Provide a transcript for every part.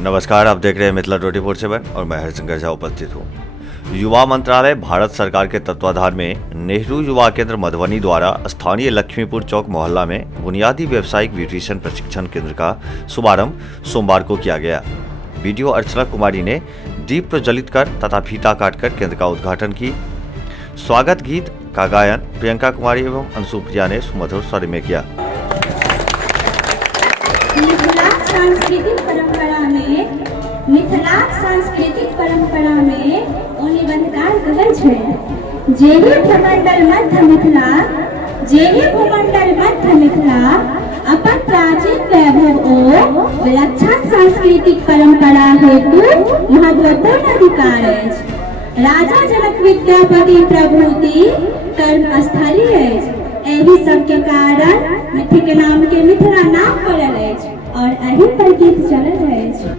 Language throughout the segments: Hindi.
नमस्कार, आप देख रहे हैं मिथिला 24/7 और मैं हरिशंकर झा उपस्थित हूँ। युवा मंत्रालय भारत सरकार के तत्वाधान में नेहरू युवा केंद्र मधुबनी द्वारा स्थानीय लक्ष्मीपुर चौक मोहल्ला में बुनियादी व्यावसायिक ब्यूटिशियन प्रशिक्षण केंद्र का शुभारंभ सोमवार को किया गया। वीडियो अर्चना कुमारी ने दीप प्रज्वलित कर तथा फीता काटकर केंद्र का उद्घाटन की। स्वागत गीत का गायन प्रियंका कुमारी एवं अंशुप्रिया ने सुमधुर स्वर में किया। मिथिलाक सांस्कृतिक परंपरा में निबंधकार कहल छै जेहि भूमंडल मध्य मिथिला अपन प्राचीन वैभव ओ विलक्षण सांस्कृतिक परंपरा हेतु महत्वपूर्ण अधिकार अछि। राजा जनक विद्यापति प्रभृति कर्म स्थली अछि। एहि सबके कारण मिथि के नाम के मिथिला नाम पड़ल अछि और एहि पर गीत चलल अछि।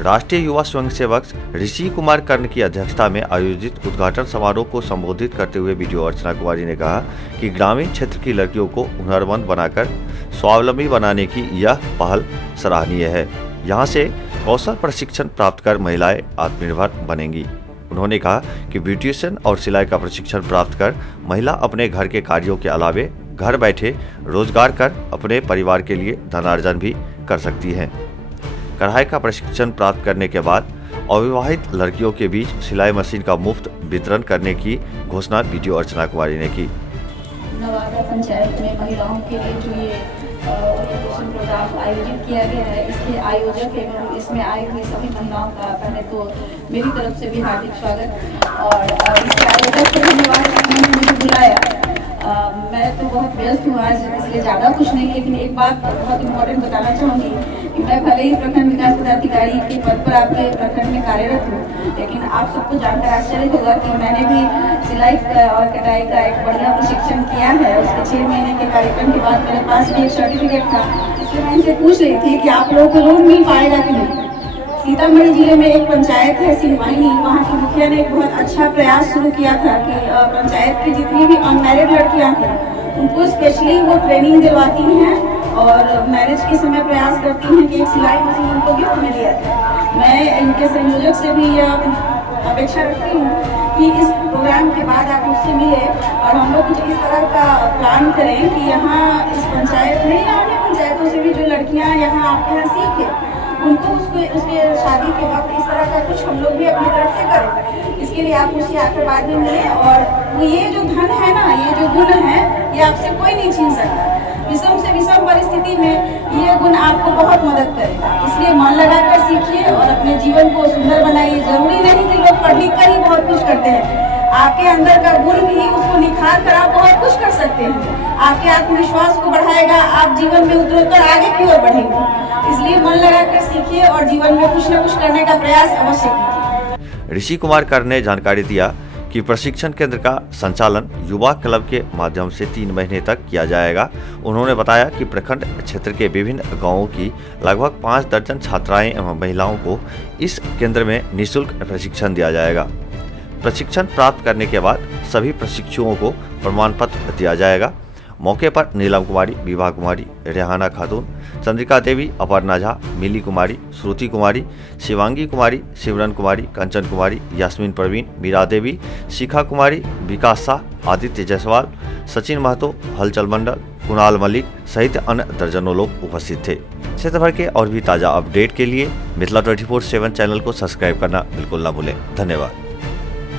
राष्ट्रीय युवा स्वयंसेवक ऋषि कुमार कर्ण की अध्यक्षता में आयोजित उद्घाटन समारोह को संबोधित करते हुए वीडियो अर्चना कुमारी ने कहा कि ग्रामीण क्षेत्र की लड़कियों को हुनरमंद बनाकर स्वावलंबी बनाने की यह पहल सराहनीय है। यहां से कौशल प्रशिक्षण प्राप्त कर महिलाएं आत्मनिर्भर बनेंगी। उन्होंने कहा कि ब्यूटिशियन और सिलाई का प्रशिक्षण प्राप्त कर महिला अपने घर के कार्यों के अलावे घर बैठे रोजगार कर अपने परिवार के लिए धनार्जन भी कर सकती हैं। कढ़ाई का प्रशिक्षण प्राप्त करने के बाद अविवाहित लड़कियों के बीच सिलाई मशीन का मुफ्त वितरण करने की घोषणा वीडियो अर्चना कुमारी ने की। नवादा पंचायत में महिलाओं के लिए जो ये ओरिएंटेशन प्रोग्राम आयोजित किया गया है, इसके आयोजक एवं इसमें आई हुई सभी महिलाओं का पहले तो मेरी तरफ से भी हार्दिक स्वागत और इसके आयोजक को धन्यवाद कि उन्होंने मुझे बुलाया। मैं तो बहुत व्यस्त हूँ आज, इसलिए ज़्यादा कुछ नहीं, लेकिन एक बात बहुत इम्पोर्टेंट बताना चाहूँगी कि मैं भले ही प्रखंड विकास पदाधिकारी के पद पर आपके प्रखंड में कार्यरत हूँ, लेकिन आप सबको जानकर आश्चर्य होगा कि मैंने भी सिलाई और कढ़ाई का एक बढ़िया प्रशिक्षण किया है। उसके 6 महीने के कार्यक्रम के बाद मेरे पास भी एक सर्टिफिकेट था। इसलिए मैं इनसे पूछ रही थी कि आप लोगों को लोन मिल पाएगा कि नहीं। सीतामढ़ी जिले में एक पंचायत है सिंहवाहिनी, वहाँ की मुखिया ने एक बहुत अच्छा प्रयास शुरू किया था कि पंचायत की जितनी भी अनमैरिड लड़कियाँ हैं उनको स्पेशली वो ट्रेनिंग दिलवाती हैं और मैरिज के समय प्रयास करती हैं कि एक सिलाई मशीन उनको गिफ्ट में दिया जाए। मैं इनके संयोजक से भी अपेक्षा रखती हूँ कि इस प्रोग्राम के बाद आप मुझसे मिले और हम लोग कुछ इस तरह का प्लान करें कि यहाँ इस पंचायत में या अन्य पंचायतों से भी जो लड़कियाँ यहाँ आपके यहाँ सीखें उनको उसके शादी के वक्त इस तरह का कुछ हम लोग भी अपनी तरफ से करें। इसके लिए आप मुझसे आकर बाद में मिलें और ये जो धन है ना, ये जो गुण है, ये आपसे कोई नहीं छीन सकता। विषम से विषम परिस्थिति में ये गुण आपको बहुत मदद करेगा। इसलिए मन लगाकर सीखिए और अपने जीवन को सुंदर बनाइए। जरूरी नहीं कि लोग पढ़ लिख कर ही बहुत कुछ करते हैं, आपके अंदर का गुण भी उसको निखार कर आप बहुत कुछ कर सकते हैं। आपके आत्मविश्वास को बढ़ाएगा, आप जीवन में उत्तरोत्तर आगे की ओर बढ़ेंगे। इसलिए मन लगाकर सीखिए और जीवन में कुछ न कुछ करने का प्रयास अवश्य कीजिए। ऋषि कुमार कर्ण ने जानकारी दिया कि प्रशिक्षण केंद्र का संचालन युवा क्लब के माध्यम से 3 महीने तक किया जाएगा। उन्होंने बताया कि प्रखंड क्षेत्र के विभिन्न गांवों की लगभग 5 दर्जन छात्राएं एवं महिलाओं को इस केंद्र में निःशुल्क प्रशिक्षण दिया जाएगा। प्रशिक्षण प्राप्त करने के बाद सभी प्रशिक्षुओं को प्रमाण पत्र दिया जाएगा। मौके पर नीलम कुमारी, विभा कुमारी, रेहाना खातून, चंद्रिका देवी, अपर्णा झा, मिली कुमारी, श्रुति कुमारी, शिवांगी कुमारी, शिवरन कुमारी, कंचन कुमारी, यास्मीन परवीन, मीरा देवी, शिखा कुमारी, विकास शाह, आदित्य जायसवाल, सचिन महतो, हलचल मंडल, कुणाल मलिक सहित अन्य दर्जनों लोग उपस्थित थे। क्षेत्र भर के और भी ताज़ा अपडेट के लिए मिथिला 24/7 चैनल को सब्सक्राइब करना बिल्कुल ना भूलें। धन्यवाद।